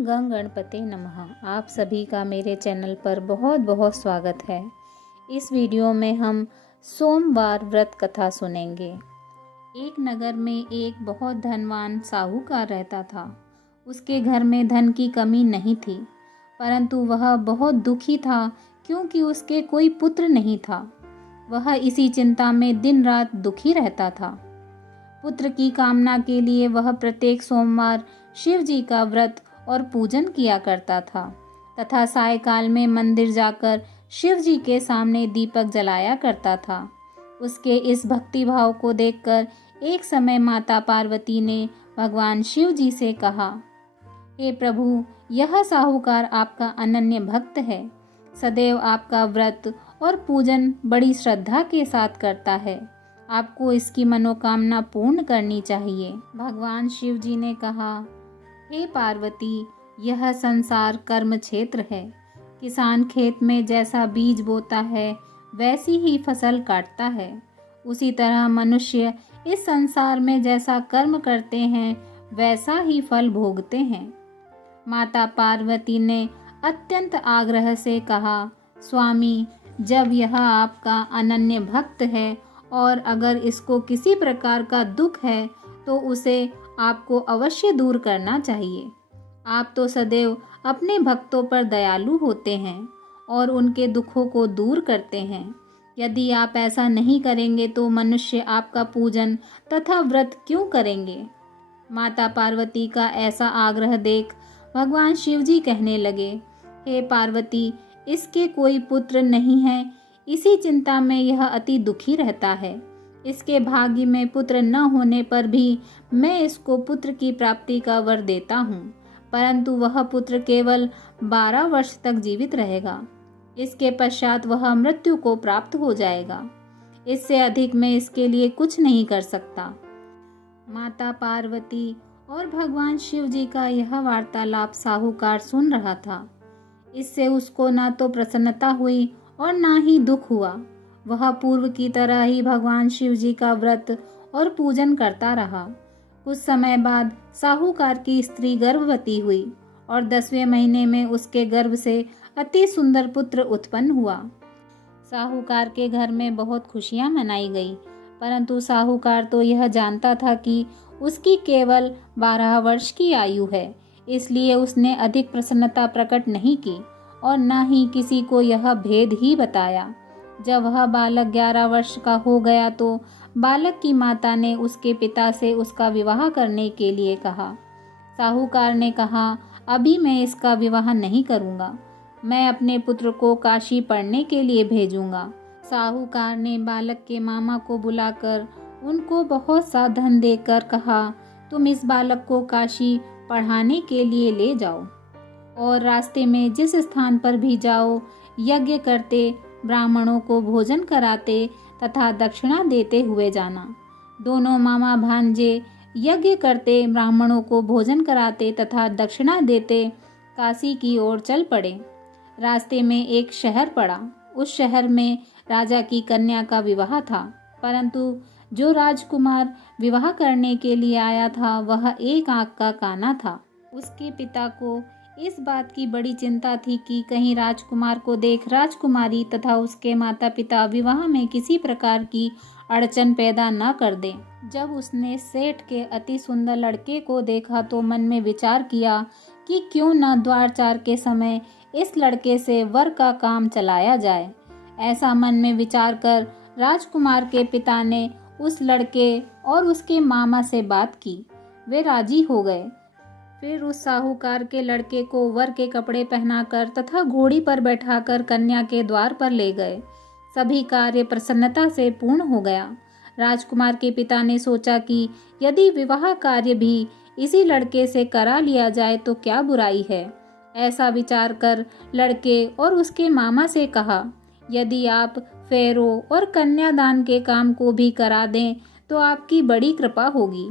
गं गणपते नमः। आप सभी का मेरे चैनल पर बहुत बहुत स्वागत है। इस वीडियो में हम सोमवार व्रत कथा सुनेंगे। एक नगर में एक बहुत धनवान साहूकार रहता था। उसके घर में धन की कमी नहीं थी, परंतु वह बहुत दुखी था क्योंकि उसके कोई पुत्र नहीं था। वह इसी चिंता में दिन रात दुखी रहता था। पुत्र की कामना के लिए वह प्रत्येक सोमवार शिव जी का व्रत और पूजन किया करता था तथा सायकाल में मंदिर जाकर शिव जी के सामने दीपक जलाया करता था। उसके इस भक्ति भाव को देखकर एक समय माता पार्वती ने भगवान शिव जी से कहा, हे प्रभु, यह साहूकार आपका अनन्य भक्त है। सदैव आपका व्रत और पूजन बड़ी श्रद्धा के साथ करता है। आपको इसकी मनोकामना पूर्ण करनी चाहिए। भगवान शिव जी ने कहा, हे पार्वती, यह संसार कर्म क्षेत्र है। किसान खेत में जैसा बीज बोता है वैसी ही फसल काटता है। उसी तरह मनुष्य इस संसार में जैसा कर्म करते हैं वैसा ही फल भोगते हैं। माता पार्वती ने अत्यंत आग्रह से कहा, स्वामी, जब यह आपका अनन्य भक्त है और अगर इसको किसी प्रकार का दुख है तो उसे आपको अवश्य दूर करना चाहिए। आप तो सदैव अपने भक्तों पर दयालु होते हैं और उनके दुखों को दूर करते हैं। यदि आप ऐसा नहीं करेंगे तो मनुष्य आपका पूजन तथा व्रत क्यों करेंगे? माता पार्वती का ऐसा आग्रह देख भगवान शिव जी कहने लगे, हे पार्वती, इसके कोई पुत्र नहीं है, इसी चिंता में यह अति दुखी रहता है। इसके भाग्य में पुत्र न होने पर भी मैं इसको पुत्र की प्राप्ति का वर देता हूँ, परंतु वह पुत्र केवल 12 वर्ष तक जीवित रहेगा। इसके पश्चात वह मृत्यु को प्राप्त हो जाएगा। इससे अधिक मैं इसके लिए कुछ नहीं कर सकता। माता पार्वती और भगवान शिव जी का यह वार्तालाप साहूकार सुन रहा था। इससे उसको ना तो प्रसन्नता हुई और ना ही दुख हुआ। वह पूर्व की तरह ही भगवान शिव जी का व्रत और पूजन करता रहा। कुछ समय बाद साहूकार की स्त्री गर्भवती हुई और 10वें महीने में उसके गर्भ से अति सुंदर पुत्र उत्पन्न हुआ। साहूकार के घर में बहुत खुशियां मनाई गई, परंतु साहूकार तो यह जानता था कि उसकी केवल 12 वर्ष की आयु है, इसलिए उसने अधिक प्रसन्नता प्रकट नहीं की और न ही किसी को यह भेद ही बताया। जब वह बालक 11 वर्ष का हो गया तो बालक की माता ने उसके पिता से उसका विवाह करने के लिए कहा। साहूकार ने कहा, अभी मैं इसका विवाह नहीं करूँगा, मैं अपने पुत्र को काशी पढ़ने के लिए भेजूँगा। साहूकार ने बालक के मामा को बुलाकर उनको बहुत सा धन देकर कहा, तुम इस बालक को काशी पढ़ाने के लिए ले जाओ और रास्ते में जिस स्थान पर भी जाओ यज्ञ करते, ब्राह्मणों को भोजन कराते तथा दक्षिणा देते हुए जाना। दोनों मामा भांजे यज्ञ करते, ब्राह्मणों को भोजन कराते तथा दक्षिणा देते काशी की ओर चल पड़े। रास्ते में एक शहर पड़ा। उस शहर में राजा की कन्या का विवाह था, परंतु जो राजकुमार विवाह करने के लिए आया था वह एक आंख का काना था। उसके पिता को इस बात की बड़ी चिंता थी कि कहीं राजकुमार को देख राजकुमारी तथा उसके माता पिता विवाह में किसी प्रकार की अड़चन पैदा न कर दें। जब उसने सेठ के अति सुंदर लड़के को देखा तो मन में विचार किया कि क्यों न द्वारचार के समय इस लड़के से वर का काम चलाया जाए। ऐसा मन में विचार कर राजकुमार के पिता ने उस लड़के और उसके मामा से बात की। वे राजी हो गए। फिर उस साहूकार के लड़के को वर के कपड़े पहनाकर तथा घोड़ी पर बैठाकर कन्या के द्वार पर ले गए। सभी कार्य प्रसन्नता से पूर्ण हो गया। राजकुमार के पिता ने सोचा कि यदि विवाह कार्य भी इसी लड़के से करा लिया जाए तो क्या बुराई है। ऐसा विचार कर लड़के और उसके मामा से कहा, यदि आप फेरों और कन्यादान के काम को भी करा दें तो आपकी बड़ी कृपा होगी।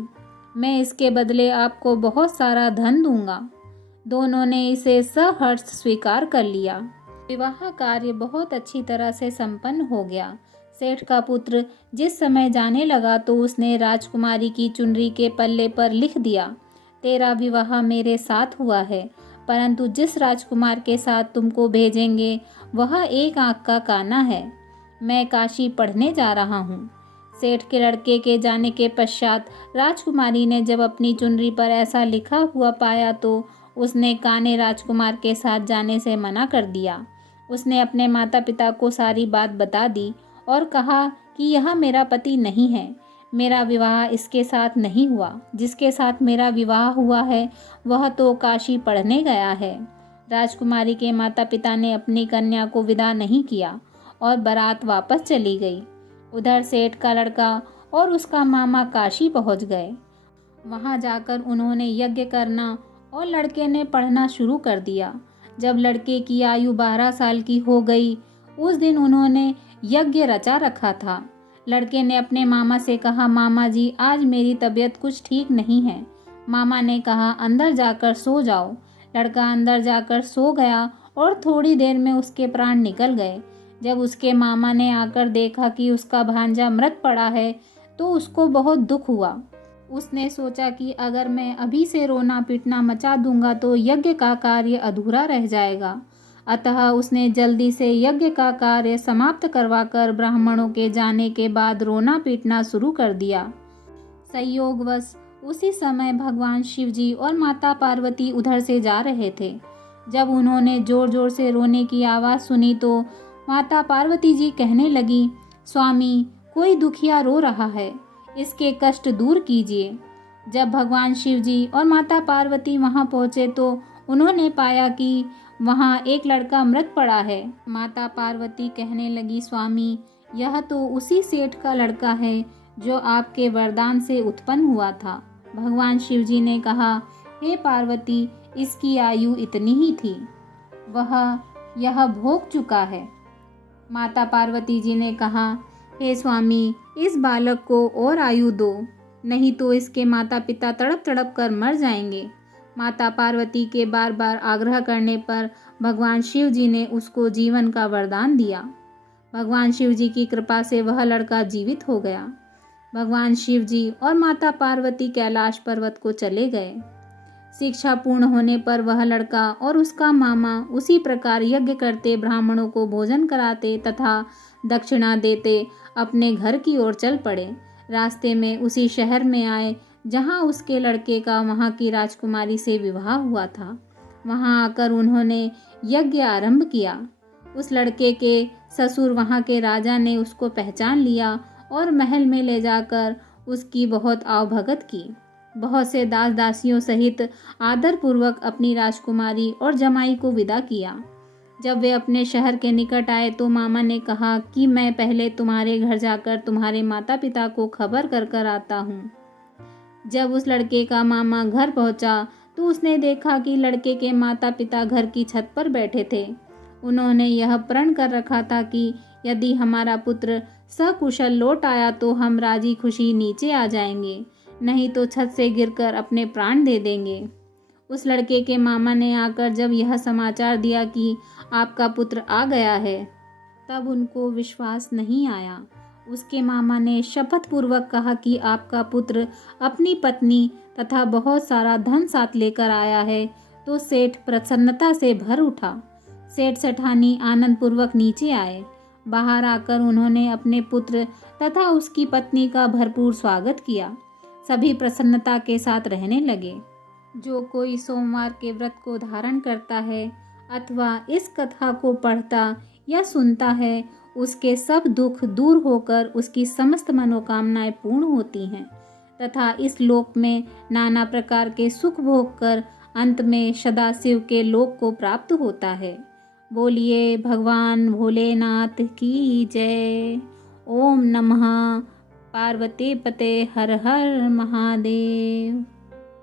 मैं इसके बदले आपको बहुत सारा धन दूंगा। दोनों ने इसे सहर्ष स्वीकार कर लिया। विवाह कार्य बहुत अच्छी तरह से संपन्न हो गया। सेठ का पुत्र जिस समय जाने लगा तो उसने राजकुमारी की चुनरी के पल्ले पर लिख दिया, तेरा विवाह मेरे साथ हुआ है, परंतु जिस राजकुमार के साथ तुमको भेजेंगे वह एक आंख का काना है। मैं काशी पढ़ने जा रहा हूँ। सेठ के लड़के के जाने के पश्चात राजकुमारी ने जब अपनी चुनरी पर ऐसा लिखा हुआ पाया तो उसने काने राजकुमार के साथ जाने से मना कर दिया। उसने अपने माता पिता को सारी बात बता दी और कहा कि यह मेरा पति नहीं है, मेरा विवाह इसके साथ नहीं हुआ। जिसके साथ मेरा विवाह हुआ है वह तो काशी पढ़ने गया है। राजकुमारी के माता पिता ने अपनी कन्या को विदा नहीं किया और बारात वापस चली गई। उधर सेठ का लड़का और उसका मामा काशी पहुंच गए। वहां जाकर उन्होंने यज्ञ करना और लड़के ने पढ़ना शुरू कर दिया। जब लड़के की आयु 12 साल की हो गई, उस दिन उन्होंने यज्ञ रचा रखा था। लड़के ने अपने मामा से कहा, मामा जी आज मेरी तबीयत कुछ ठीक नहीं है। मामा ने कहा, अंदर जाकर सो जाओ। लड़का अंदर जाकर सो गया और थोड़ी देर में उसके प्राण निकल गए। जब उसके मामा ने आकर देखा कि उसका भांजा मृत पड़ा है तो उसको बहुत दुख हुआ। उसने सोचा कि अगर मैं अभी से रोना पीटना मचा दूंगा तो यज्ञ का कार्य अधूरा रह जाएगा। अतः उसने जल्दी से यज्ञ का कार्य समाप्त करवाकर ब्राह्मणों के जाने के बाद रोना पीटना शुरू कर दिया। संयोगवश उसी समय भगवान शिव जी और माता पार्वती उधर से जा रहे थे। जब उन्होंने जोर जोर से रोने की आवाज़ सुनी तो माता पार्वती जी कहने लगी, स्वामी कोई दुखिया रो रहा है, इसके कष्ट दूर कीजिए। जब भगवान शिव जी और माता पार्वती वहां पहुंचे तो उन्होंने पाया कि वहां एक लड़का मृत पड़ा है। माता पार्वती कहने लगी, स्वामी यह तो उसी सेठ का लड़का है जो आपके वरदान से उत्पन्न हुआ था। भगवान शिव जी ने कहा, हे पार्वती इसकी आयु इतनी ही थी, वह यह भोग चुका है। माता पार्वती जी ने कहा, हे स्वामी इस बालक को और आयु दो, नहीं तो इसके माता पिता तड़प तड़प कर मर जाएंगे। माता पार्वती के बार बार आग्रह करने पर भगवान शिव जी ने उसको जीवन का वरदान दिया। भगवान शिव जी की कृपा से वह लड़का जीवित हो गया। भगवान शिव जी और माता पार्वती कैलाश पर्वत को चले गए। शिक्षा पूर्ण होने पर वह लड़का और उसका मामा उसी प्रकार यज्ञ करते, ब्राह्मणों को भोजन कराते तथा दक्षिणा देते अपने घर की ओर चल पड़े। रास्ते में उसी शहर में आए जहां उसके लड़के का वहां की राजकुमारी से विवाह हुआ था। वहां आकर उन्होंने यज्ञ आरंभ किया। उस लड़के के ससुर वहां के राजा ने उसको पहचान लिया और महल में ले जाकर उसकी बहुत आवभगत की। बहुत से दास दासियों सहित आदर पूर्वक अपनी राजकुमारी और जमाई को विदा किया। जब वे अपने शहर के निकट आए तो मामा ने कहा कि मैं पहले तुम्हारे घर जाकर तुम्हारे माता पिता को खबर कर कर आता हूँ। जब उस लड़के का मामा घर पहुंचा तो उसने देखा कि लड़के के माता पिता घर की छत पर बैठे थे। उन्होंने यह प्रण कर रखा था कि यदि हमारा पुत्र सकुशल लौट आया तो हम राजी खुशी नीचे आ जाएंगे, नहीं तो छत से गिरकर अपने प्राण दे देंगे। उस लड़के के मामा ने आकर जब यह समाचार दिया कि आपका पुत्र आ गया है, तब उनको विश्वास नहीं आया। उसके मामा ने शपथ पूर्वक कहा कि आपका पुत्र अपनी पत्नी तथा बहुत सारा धन साथ लेकर आया है। तो सेठ प्रसन्नता से भर उठा। सेठ सेठानी आनंद पूर्वक नीचे आए। बाहर आकर उन्होंने अपने पुत्र तथा उसकी पत्नी का भरपूर स्वागत किया। सभी प्रसन्नता के साथ रहने लगे। जो कोई सोमवार के व्रत को धारण करता है अथवा इस कथा को पढ़ता या सुनता है, उसके सब दुख दूर होकर उसकी समस्त मनोकामनाएं पूर्ण होती हैं तथा इस लोक में नाना प्रकार के सुख भोग कर अंत में सदाशिव के लोक को प्राप्त होता है। बोलिए भगवान भोलेनाथ की जय। ओम नमः पार्वती पते हर हर महादेव।